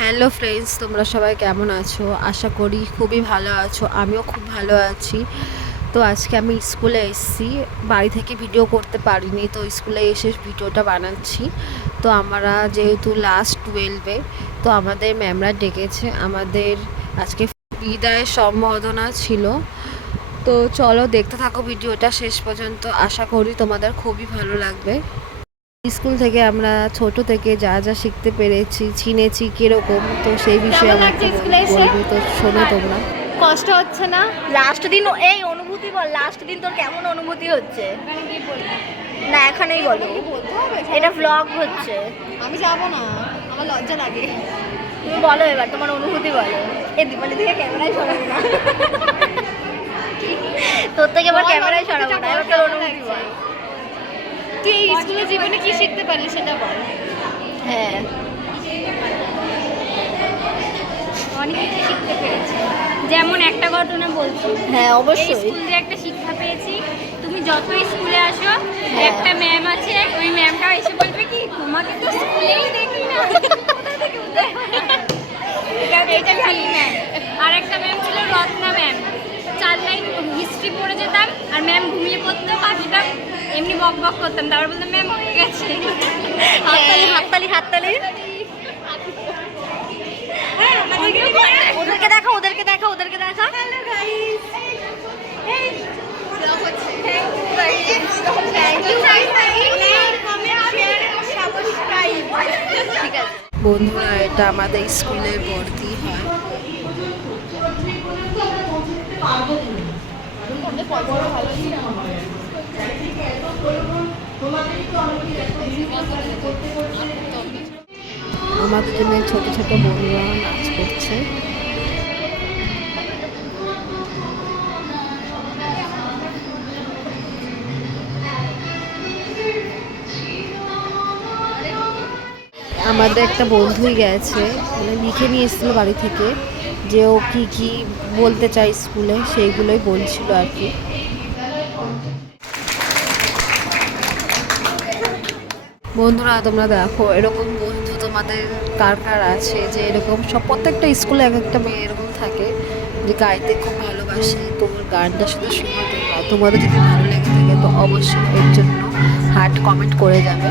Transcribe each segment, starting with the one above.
Hello friends, তোমরা সবাই কেমন আছো? আশা করি খুবই ভালো আছো। আমিও খুব ভালো আছি। তো আজকে আমি স্কুলে এসেছি, বাড়ি থেকে ভিডিও করতে পারিনি, তো স্কুলে এসে ভিডিওটা বানাচ্ছি। তো আমরা যেহেতু লাস্ট 12-এ, তো আমাদের ম্যামরা ডেকেছে, আমাদের আজকে বিদায়ের সম্বর্ধনা ছিল। তো চলো দেখতে থাকো ভিডিওটা শেষ পর্যন্ত, আশা করি তোমাদের খুবই ভালো লাগবে। স্কুল থেকে আমরা ছোট থেকে যা যা শিখতে পেরেছি, চিনেছি কিরকম, তো সেই বিষয়ে কেমন আমাকে লাগছে স্কুলে এসে? বলবো। তো শোনো তোমরা। কষ্ট হচ্ছে না? লাস্ট দিন এই অনুভূতি বল, লাস্ট দিন তোর কেমন অনুভূতি হচ্ছে? না এখানেই বলো, এটা ব্লগ হচ্ছে। আমি যাব না, আমার লজ্জা লাগে। তুমি বলো এবার তোমার অনুভূতি বলো। এই দীপালি থেকে ক্যামেরায় সরাবো না, তোর থেকে এবার ক্যামেরায় সরাবো না, এবার তোর অনুভূতি বল। তুই এই স্কুলের জীবনে কি শিখতে পারলি সেটা বল। হ্যাঁ, অনেক কিছু শিখতে পেরেছি। যেমন একটা ঘটনা বলছি, হ্যাঁ এই অবশ্যই। স্কুল যে একটা শিক্ষা পেয়েছি, তুমি যতই স্কুলে আসো, হ্যাঁ। একটা ম্যাম আছে, ওই ম্যামটা এসে বলবে কি তোমাকে তো স্কুলেই দেখি না, কোথা থেকে উঠে? এটা খালি ম্যাম। আর একটা ম্যাম ছিল রত্না ম্যাম, 4 লাইন হিস্ট্রি পড়ে যেতাম, আর ম্যাম ঘুমিয়ে পড়তো, বাকিটা এমনি বক বক করতাম, তারপর বলতাম ম্যাম হয়ে গেছে। হাততালি হাততালি হাততালি। ওদেরকে দেখা, ওদেরকে দেখা, ওদেরকে দেখা। বন্ধুরা, এটা আমাদের স্কুলের ভর্তি হয়। আমাদের জন্য ছোট ছোট বন্ধুরা নাচ করছে। আমাদের একটা বন্ধুই গেছে, মানে লিখে নিয়ে এসেছিলো বাড়ি থেকে, যে ও কী কী বলতে চায় স্কুলে, সেইগুলোই বলছিল আর কি। বন্ধুরা, তোমরা দেখো, এরকম বন্ধু তোমাদের কার কার আছে, যে এরকম সব প্রত্যেকটা স্কুলে এক একটা মেয়ে এরকম থাকে, যে গাইতে খুব ভালোবাসে। তোমার গানটা শুধু শুনে তোমরা, তোমাদের যদি ভালো লেগে থাকে তো অবশ্যই এর জন্য হার্ট কমেন্ট করে যাবে।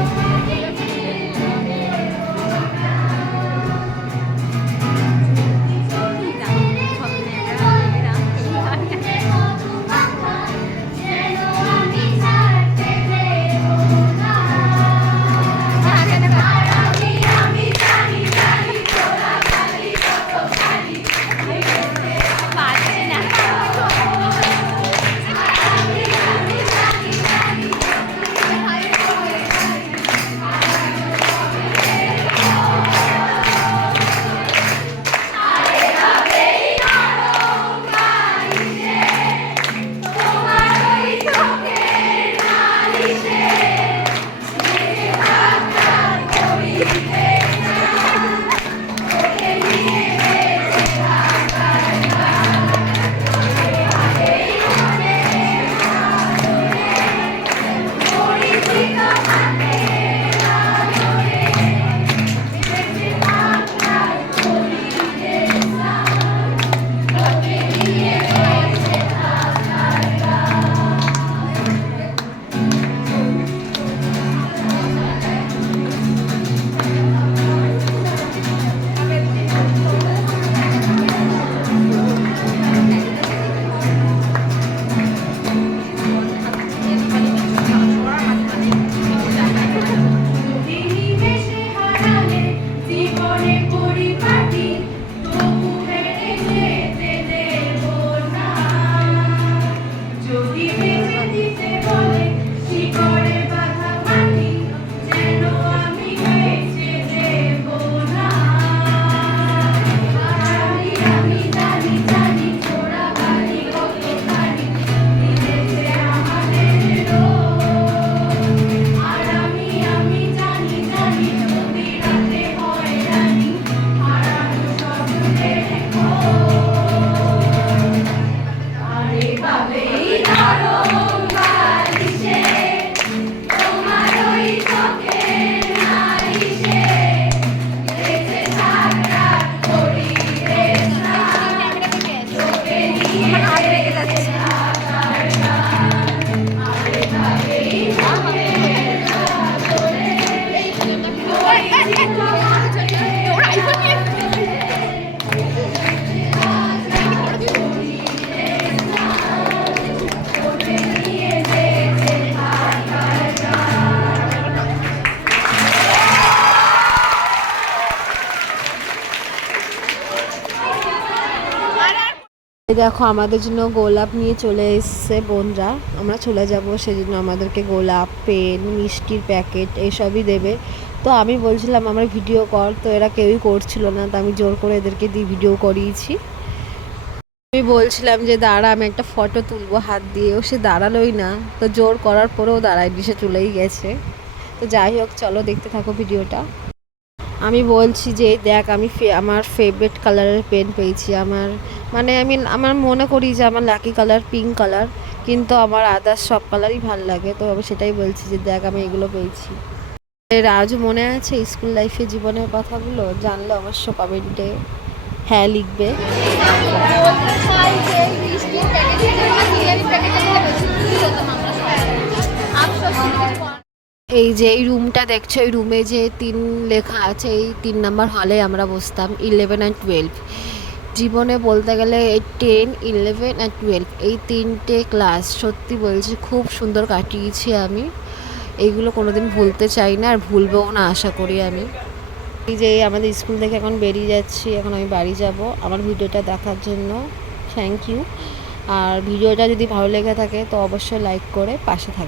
এই দেখো আমাদের জন্য গোলাপ নিয়ে চলে এসছে বোনরা, আমরা চলে যাব, সেজন্য আমাদেরকে গোলাপ, পেন, মিষ্টির প্যাকেট এইসবই দেবে। তো আমি বলছিলাম আমরা ভিডিও কর, তো এরা কেউই করছিল না, তো আমি জোর করে এদেরকে দিয়ে ভিডিও করিয়েছি। আমি বলছিলাম যে দাঁড়া আমি একটা ফটো তুলবো হাত দিয়ে, ও সে দাঁড়ালোই না, তো জোর করার পরেও দাঁড়ায়নি, সে চলেই গেছে। তো যাই হোক, চলো দেখতে থাকো ভিডিওটা। আমি বলছি যে এই দেখ আমি আমার ফেভারিট কালারের পেন পেয়েছি, আমার মনে করি যে আমার লাকি কালার পিঙ্ক কালার, কিন্তু আমার আদার্স সব কালারই ভালো লাগে, তো আমি সেটাই বলছি যে দেখ আমি এগুলো পেয়েছি। এর আজও মনে আছে স্কুল লাইফে জীবনের কথাগুলো? জানলে অবশ্য কমেন্টে হ্যাঁ লিখবে। এই যে এই রুমটা দেখছো, এই রুমে যে 3 লেখা আছে, এই 3 নাম্বার হলে আমরা বসতাম 11 আর 12। জীবনে বলতে গেলে এই 10, 11 আর 12 এই 3টে ক্লাস সত্যি বলছি খুব সুন্দর কাটিয়েছি আমি। এইগুলো কোনোদিন ভুলতে চাই না, আর ভুলবেও না আশা করি আমি। এই যে আমাদের স্কুল থেকে এখন বেরিয়ে যাচ্ছি, এখন আমি বাড়ি যাব। আমার ভিডিওটা দেখার জন্য থ্যাংক ইউ। আর ভিডিওটা যদি ভালো লেগে থাকে তো অবশ্যই লাইক করে পাশে থাকবে।